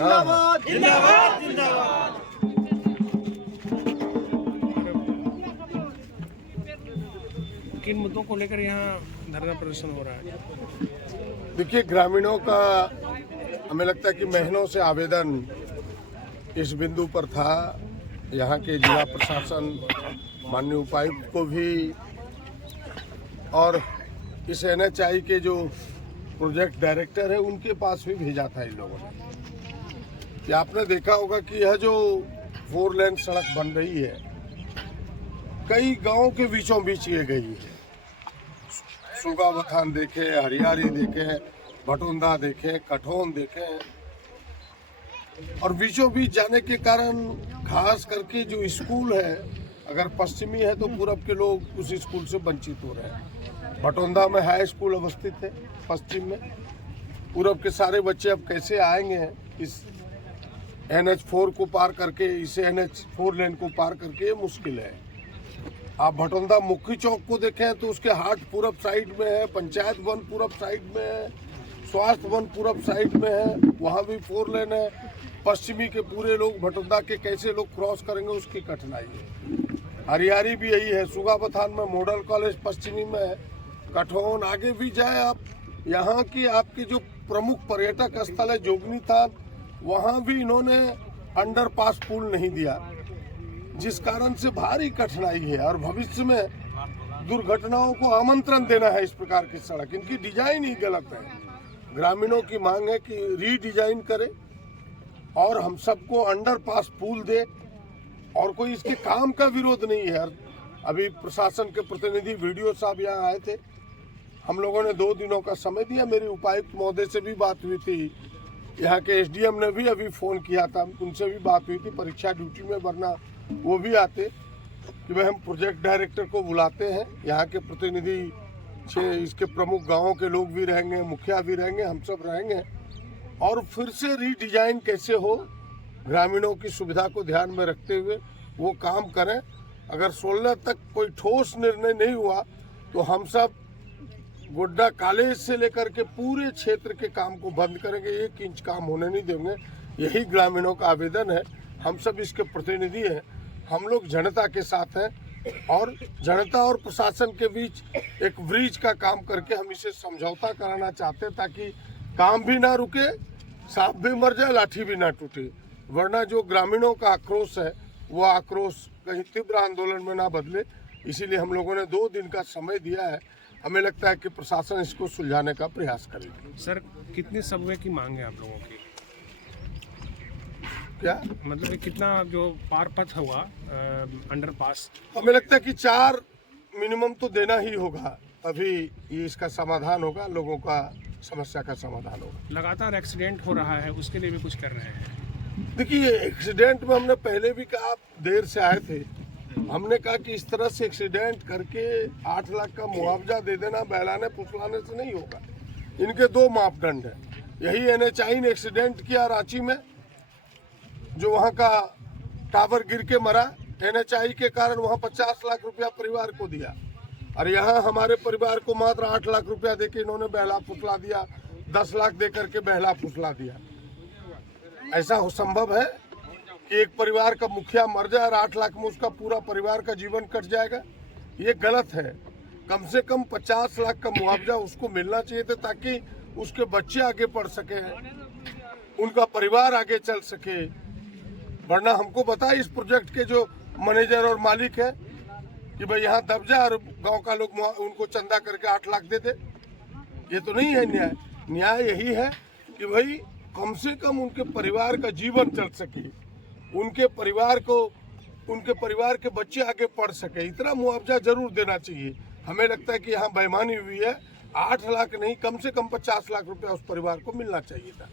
जिंदाबाद जिंदाबाद जिंदाबाद। किन मुद्दों को लेकर यहाँ धरना प्रदर्शन हो रहा है? देखिए, ग्रामीणों का हमें लगता है कि महीनों से आवेदन इस बिंदु पर था। यहाँ के जिला प्रशासन, माननीय उपायुक्त को भी और इस NHI के जो प्रोजेक्ट डायरेक्टर है उनके पास भी भेजा था इन लोगों ने। कि आपने देखा होगा कि यह जो 4 लेन सड़क बन रही है कई गांवों के बीचों बीच ये गई है। सुगावथान देखे, हरियारी देखे, भटुंदा देखे, कठोन देखे, और बीचों बीच जाने के कारण खास करके जो स्कूल है, अगर पश्चिमी है तो पूरब के लोग उस स्कूल से वंचित हो रहे हैं। भटुंदा में हाई स्कूल अवस्थित है पश्चिम में, पूरब के सारे बच्चे अब कैसे आएंगे इस NH4 को पार करके, इसे NH4 लेन को पार करके, ये मुश्किल है। आप भटुंदा मुख्य चौक को देखें तो उसके हाट पूरब साइड में है, पंचायत वन पूरब साइड में है, स्वास्थ्य वन पूरब साइड में है, वहाँ भी 4 लेन है। पश्चिमी के पूरे लोग भटुंदा के कैसे लोग क्रॉस करेंगे उसकी कठिनाई है। हरियारी भी यही है, सुगावथान में मॉडल कॉलेज पश्चिमी में है, कठोन आगे भी जाए आप, यहाँ की आपकी जो प्रमुख पर्यटक स्थल है जोगनीथान, वहाँ भी इन्होंने अंडरपास पुल नहीं दिया, जिस कारण से भारी कठिनाई है। और भविष्य में दुर्घटनाओं को आमंत्रण देना है इस प्रकार की सड़क, इनकी डिजाइन ही गलत है। ग्रामीणों की मांग है कि रीडिजाइन करे और हम सबको अंडरपास पुल दे, और कोई इसके काम का विरोध नहीं है। अभी प्रशासन के प्रतिनिधि वीडियो साहब यहाँ आए थे, हम लोगों ने 2 दिनों का समय दिया। मेरी उपायुक्त महोदय से भी बात हुई थी, यहाँ के SDM ने भी अभी फ़ोन किया था, उनसे भी बात हुई थी। परीक्षा ड्यूटी में, वरना वो भी आते कि भाई हम प्रोजेक्ट डायरेक्टर को बुलाते हैं, यहाँ के प्रतिनिधि इसके प्रमुख गाँवों के लोग भी रहेंगे, मुखिया भी रहेंगे, हम सब रहेंगे, और फिर से रीडिजाइन कैसे हो, ग्रामीणों की सुविधा को ध्यान में रखते हुए वो काम करें। अगर 16 तक कोई ठोस निर्णय नहीं हुआ तो हम सब गोड्डा कॉलेज से लेकर के पूरे क्षेत्र के काम को बंद करेंगे, 1 इंच काम होने नहीं देंगे। यही ग्रामीणों का आवेदन है। हम सब इसके प्रतिनिधि हैं, हम लोग जनता के साथ हैं, और जनता और प्रशासन के बीच एक ब्रिज का काम करके हम इसे समझौता कराना चाहते हैं, ताकि काम भी ना रुके, सांप भी मर जाए, लाठी भी ना टूटे। वरना जो ग्रामीणों का आक्रोश है वो आक्रोश कहीं तीव्र आंदोलन में ना बदले। इसीलिए हम लोगों ने 2 दिन का समय दिया है। हमें लगता है कि प्रशासन इसको सुलझाने का प्रयास करेगी। सर, कितने सबवे की मांग है आप लोगों की? क्या मतलब कितना जो पार पथ हुआ अंडरपास? हमें लगता है कि 4 मिनिमम तो देना ही होगा, तभी ये इसका समाधान होगा, लोगों का समस्या का समाधान होगा। लगातार एक्सीडेंट हो रहा है, उसके लिए भी कुछ कर रहे हैं? देखिए, एक्सीडेंट में हमने पहले भी कहा, आप देर से आए थे, हमने कहा कि इस तरह से एक्सीडेंट करके 8 लाख का मुआवजा दे देना बहलाने फुसलाने से नहीं होगा। इनके 2 मापदंड है। यही NHI ने एक्सीडेंट किया रांची में, जो वहाँ का टावर गिर के मरा, NHI के कारण वहाँ 50 लाख रुपया परिवार को दिया, और यहाँ हमारे परिवार को मात्र 8 लाख रुपया दे के इन्होंने बहला फुसला दिया, 10 लाख दे करके बहला फुसला दिया। ऐसा हो संभव है कि एक परिवार का मुखिया मर जाए और 8 लाख में उसका पूरा परिवार का जीवन कट जाएगा? ये गलत है। कम से कम 50 लाख का मुआवजा उसको मिलना चाहिए था, ताकि उसके बच्चे आगे पढ़ सके, उनका परिवार आगे चल सके। वरना हमको बताए इस प्रोजेक्ट के जो मैनेजर और मालिक है कि भाई यहाँ दब जाए और गांव का लोग उनको चंदा करके 8 लाख दे दे। ये तो नहीं है न्याय। न्याय यही है कि भाई कम से कम उनके परिवार का जीवन चल सके, उनके परिवार के बच्चे आगे पढ़ सके, इतना मुआवजा जरूर देना चाहिए। हमें लगता है कि यहाँ बेईमानी हुई है। 8 लाख नहीं, कम से कम 50 लाख रुपया उस परिवार को मिलना चाहिए था।